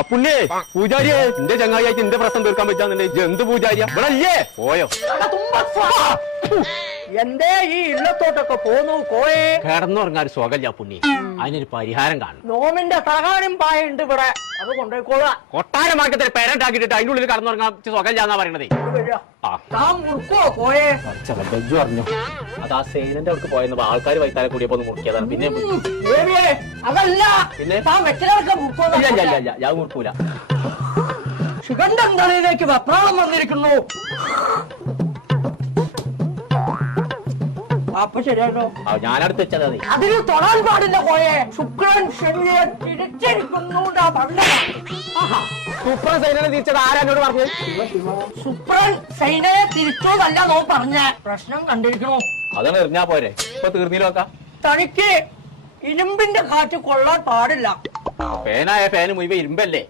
അപ്പുണ്ണിയെ പൂജാരിയെ എന്റെ ചങ്ങായിയായിട്ട് എന്റെ പ്രശ്നം തീർക്കാൻ പറ്റാന്നുണ്ട്. എന്ത് പൂജാരിയാ ഇവിടെ അല്ലേ പോയോ? എന്റെ ഈ ഇല്ലത്തോട്ടൊക്കെ പോന്നു കോയെ കിടന്നുറങ്ങാൻ സുഖമില്ല പുണ്ണി. അതിനൊരു പരിഹാരം കാണും. നോമിന്റെ തലകാണിയും പായുണ്ട് ഇവിടെ, അത് കൊണ്ടുപോയിക്കോളാ. കൊട്ടാരമാർക്കത്തിൽ പേരണ്ടാക്കിട്ട് അതിന്റെ ഉള്ളിൽ കടന്നുറങ്ങാൻ സുഖമില്ലാന്നാ പറയണതേ. മുറുക്കോ കോയെ ബജ്ജു പറഞ്ഞു അത് ആ സൈനന്റെ അവർക്ക് പോയെന്ന് ആൾക്കാർ വൈത്താലെ കൂടിയപ്പോ ഒന്ന് മുറിക്കിയതാണ്. പിന്നെ അതല്ല പിന്നെ താൻ വെച്ചിലൊക്കെ മുറുക്കോ. ഞാൻ മുറിക്കൂല. ശിവന്റെ തലയിലേക്ക് വെപ്രാളം വന്നിരിക്കുന്നു. അപ്പൊ ശരിയാണോ? ഞാനടുത്ത് വെച്ചത് അതിന് തൊടാൻ പാടില്ല കോയെ. ശുക്രൻ ശനിയെ തിരിച്ചിരിക്കുന്നു. സൂപ്പർ സൈനനെ തിരിച്ചത് ആരാനോട് പറഞ്ഞു? ശുക്രൻ സൈനയെ തിരിച്ചോന്നല്ല നോ പറഞ്ഞ പ്രശ്നം കണ്ടിരിക്കണോ? അതാണ് എറിഞ്ഞാ പോരെ. ഇപ്പൊ തീർന്നില്ലോക്ക. തനിക്ക് ഇരുമ്പിന്റെ കാറ്റ് കൊള്ളാൻ പാടില്ല. ഫാനായ ഫാന് മുഴുവൻ ഇരുമ്പല്ലേ.